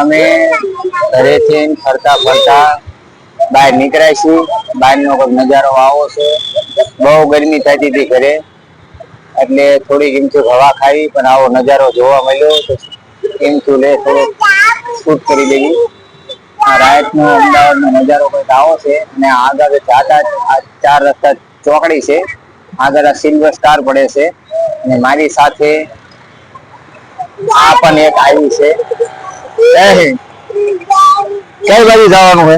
અમે ઘરેથી ફરતા ફરતા બહાર નીકળ્યા છીએ. બહારનો કોઈ નજારો આવો છે. બહુ ગરમી થતી હતી ઘરે, એટલે થોડીક ઇમથી હવા ખાવી, પણ આવો નજારો જોવા મળ્યો તો ઇમથી લે થોડો શૂટ કરી દેવી. રાતનો અમદાવાદનો નજારો કંઈક આવો છે. અને આગળ જાતા 4 રસ્તા ચોકડી છે, આગળ સિલ્વર સ્ટાર પડે છે. અને મારી સાથે આ પણ એક આવી છે. કઈ બાજુ જવાનું છે?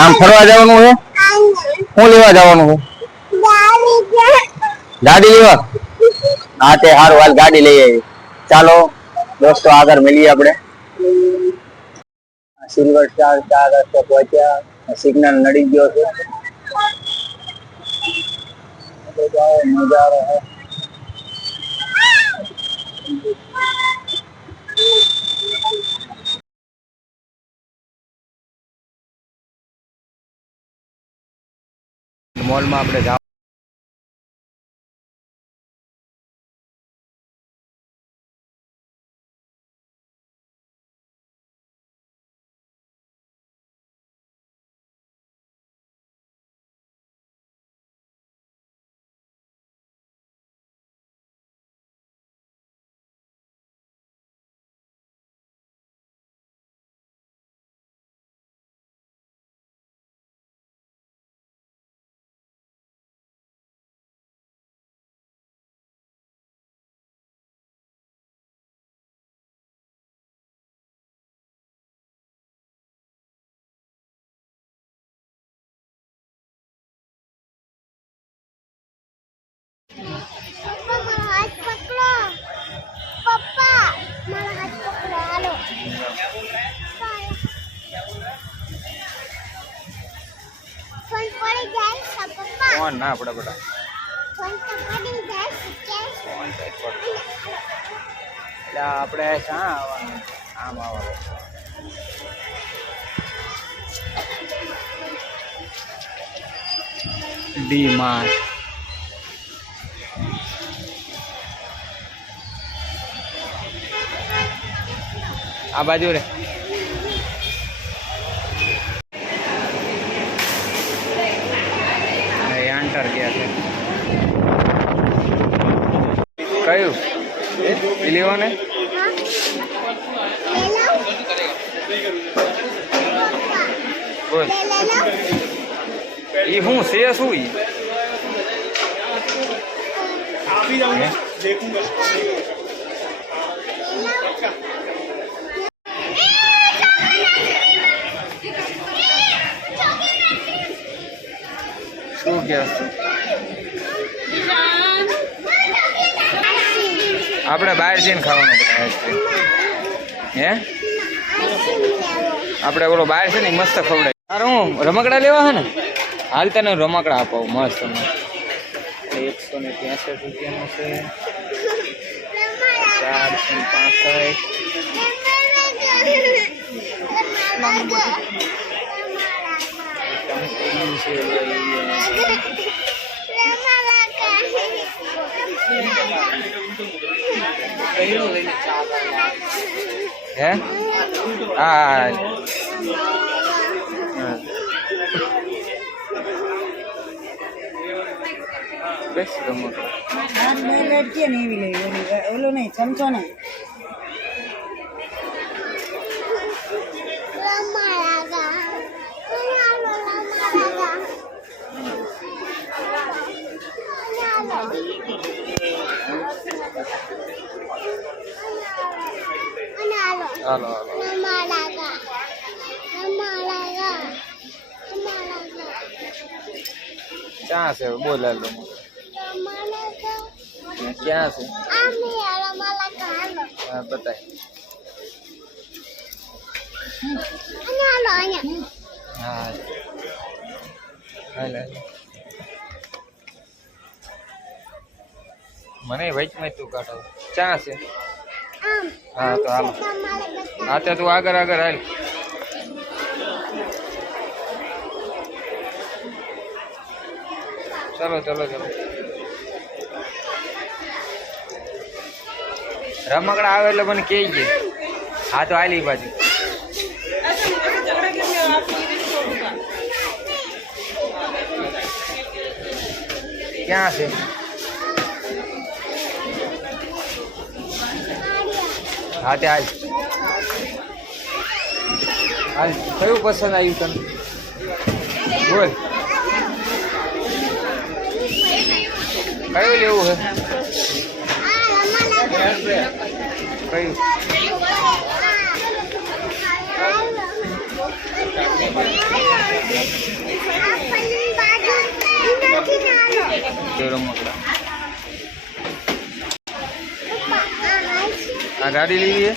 આમ ફરવા જવાનું છે? શું લેવા જવાનું છે? ગાડી લેવા? હા તે સારું, હાલ ગાડી લઈ આવી. ચાલો દોસ્તો આગળ મળીએ આપણે. સિલ્વર સ્ટાર 4 રસ્તે પહોંચ્યા, સિગ્નલ નડી ગયો છે. નજારો મોલમાં આપણે જાવ. ફોન ના પડે બેટા. એટલે આપણે ક્યાં આવવાનું? આમ આવવાનું. D Mart. આ બાજુ રે. એન્ટર ગયા છે. કયું લેવો ને? બોલ ઈ શું છે? શું ઈ શું કે આપણે બહાર જઈને ખાવાનું બધા આઈસ્ક્રીમ? હે આપણે ઓલો બહાર છે ને મસ્ત ખવડાય. તારે હું રમકડા લેવા હે ને? હાલ તને રમકડા અપાવું મસ્ત મસ્ત. 163 રૂપિયાનો છે. 465. હે હા બસ રમકડા લડકી ને એવી લેવી. ઓલો નહીં, ચમચો નહીં. હાલો ક્યાં છે? બોલ હાલો. ક્યાં છે? હા બતાય. હા હાલ મને વચમાં તું કાઢો. ક્યાં છે? હા તો હાલો. હા તો તું આગળ આગળ હાલ. ચલો ચલો ચલો. રમકડા આવે એટલે મને કહી ગયે. हाँ तो आली बाजू क्या से हाँ ते आज क्यों पसंद आयु तने बोल क्यों लेवू है क्यों आ गाड़ी ली है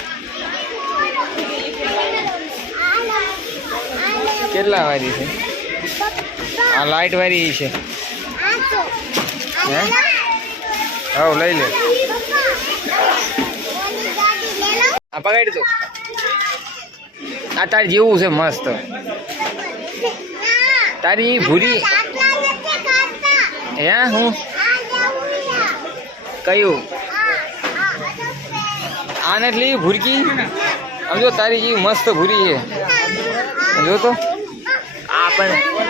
કેટલા વાળી છે આ લાઈટ વાળી છે હે હા લઈ લે આ પકડી દો આ તારી જેવું છે મસ્ત તારી ભૂરી હે હું કયું આને એટલી ભૂરકી સમજો તારી જેવી મસ્ત ભૂરી છે જો તો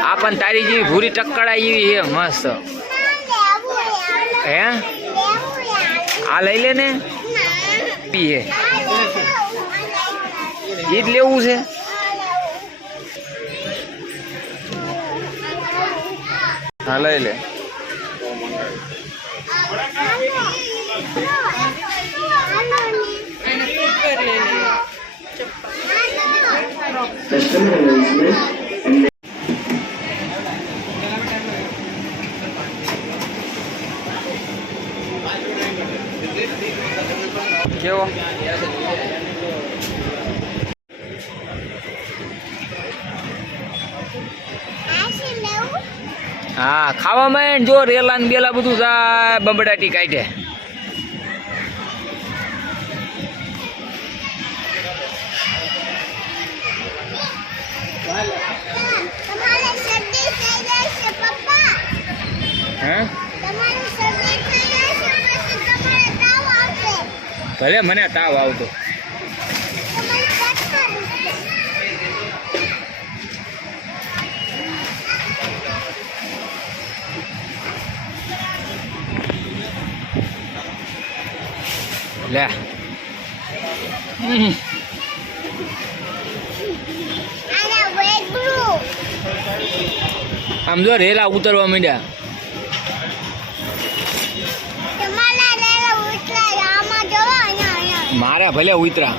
આપણ તારી જેવી ભૂરી ટક્કડા જેવી છે મસ્ત હે આ લઈ લે ને પીએ એ જ લેવું છે હા લઈ લે કેવો હા ખાવામાં જો રેલા ને બેલા બધું જાય બબડાટી કાઢે ભલે મને તાવ આવતો લે આમ જો રેલા ઉતરવા માંડ્યા મારે ભલે ઉતરા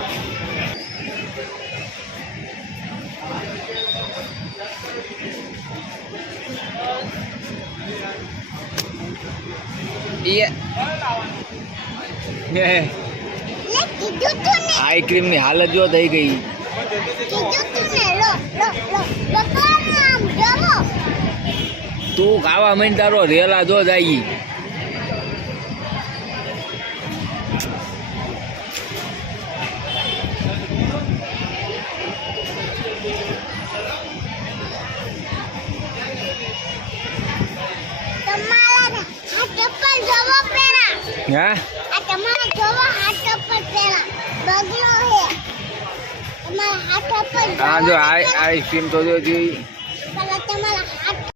આઈસ્ક્રીમ ની હાલત જો થઈ ગઈ તું ખાવા માંડ તારો રેલા જો જાય હા આ તમારા જોવો હાથ પર પેલા બગલો હે તમારા હાથ પર હા જો આઈસ્ક્રીમ તો જો જી પેલા તમારા હાથ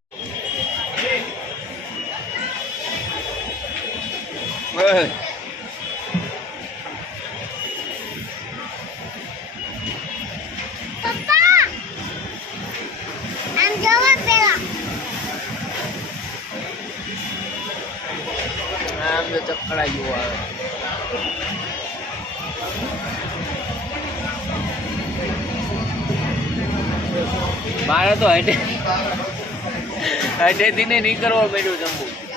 પપ્પા આમ જોવો પેલા આમ તો ચકડા જેવું આવે મારે તો હટેથી ને નહીં કરવા માંડ્યું જમવું